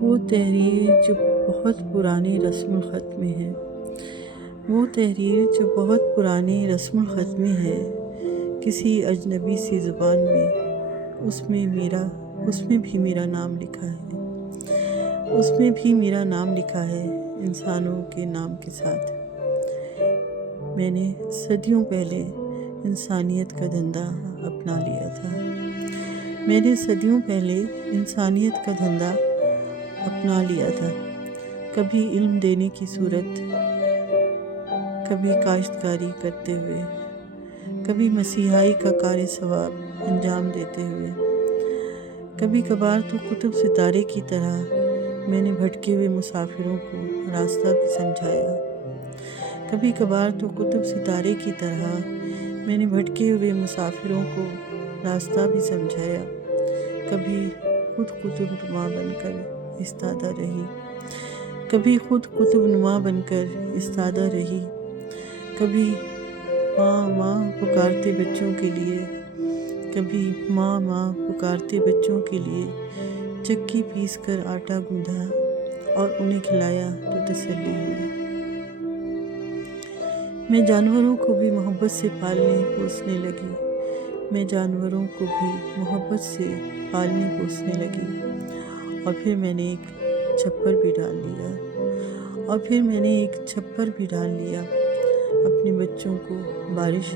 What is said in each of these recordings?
وہ تحریر جو بہت پرانی رسم الخط میں ہے، وہ تحریر جو بہت پرانی رسم الخط میں ہے، کسی اجنبی سی زبان میں، اس میں بھی میرا نام لکھا ہے، اس میں بھی میرا نام لکھا ہے انسانوں کے نام کے ساتھ۔ میں نے صدیوں پہلے انسانیت کا دھندا اپنا لیا تھا، میں نے صدیوں پہلے انسانیت کا دھندا اپنا لیا تھا، کبھی علم دینے کی صورت، کبھی کاشتکاری کرتے ہوئے، کبھی مسیحائی کا کار ثواب انجام دیتے ہوئے، کبھی کبھار تو کتب ستارے کی طرح میں نے بھٹکے ہوئے مسافروں کو راستہ بھی سمجھایا، کبھی کبھار تو کتب ستارے کی طرح میں نے بھٹکے ہوئے مسافروں کو راستہ بھی سمجھایا، کبھی خود کتب نما بن کر استادہ رہی، کبھی خود کتب نما بن کر استادہ رہی، کبھی ماں ماں پکارتے بچوں کے لیے، کبھی ماں ماں پکارتے بچوں کے لیے چکی پیس کر آٹا گوندھا اور انہیں کھلایا تو تسلی ہوئی۔ میں جانوروں کو بھی محبت سے پالنے پوسنے لگی، میں جانوروں کو بھی محبت سے پالنے پوسنے لگی، اور پھر میں نے ایک چھپر بھی ڈال لیا، اپنے بچوں کو بارش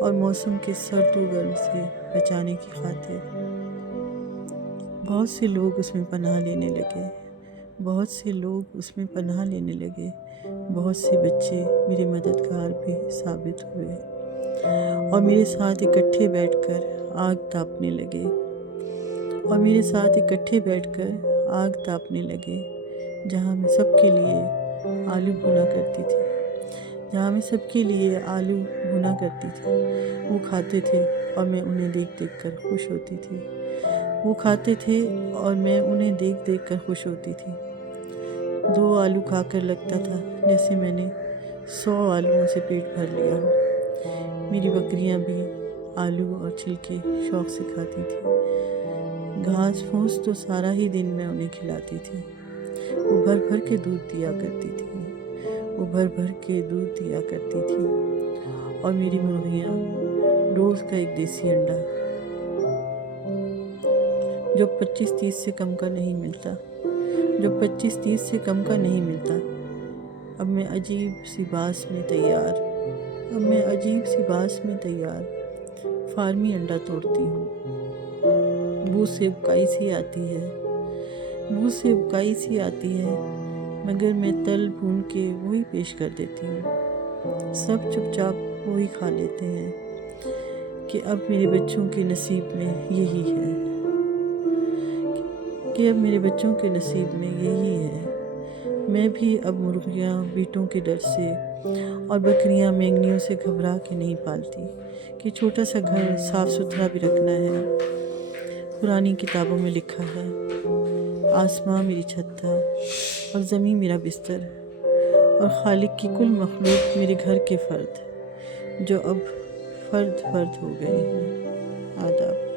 اور موسم کے سرد و گرم سے بچانے کی خاطر۔ بہت سے لوگ اس میں پناہ لینے لگے، بہت سے بچے میرے مددگار بھی ثابت ہوئے اور میرے ساتھ اکٹھے بیٹھ کر آگ تاپنے لگے، جہاں میں سب کے لیے آلو بھونا کرتی تھی۔ وہ کھاتے تھے اور میں انہیں دیکھ دیکھ کر خوش ہوتی تھی۔ 2 آلو کھا کر لگتا تھا جیسے میں نے 100 آلوؤں سے پیٹ بھر لیا ہو۔ میری بکریاں بھی آلو اور چھلکے شوق سے کھاتی تھی، گھاس پھوس تو سارا ہی دن میں انہیں کھلاتی تھی۔ وہ بھر بھر کے دودھ دیا کرتی تھی، اور میری مرغیاں روز کا ایک دیسی انڈا جو 25-30 سے کم کا نہیں ملتا۔ اب میں عجیب سی باس میں تیار فارمی انڈا توڑتی ہوں۔ بو سے اکائی سی آتی ہے، مگر میں تل بھون کے وہی پیش کر دیتی ہوں۔ سب چپ چاپ وہی کھا لیتے ہیں کہ اب میرے بچوں کے نصیب میں یہی ہے۔ میں بھی اب مرغیاں بیٹوں کے ڈر سے اور بکریاں مینگنیوں سے گھبرا کے نہیں پالتی کہ چھوٹا سا گھر صاف ستھرا بھی رکھنا ہے۔ پرانی کتابوں میں لکھا ہے، آسماں میری چھت تھا اور زمین میرا بستر، اور خالق کی کل مخلوق میرے گھر کے فرد، جو اب فرد ہو گئے ہیں۔ آداب۔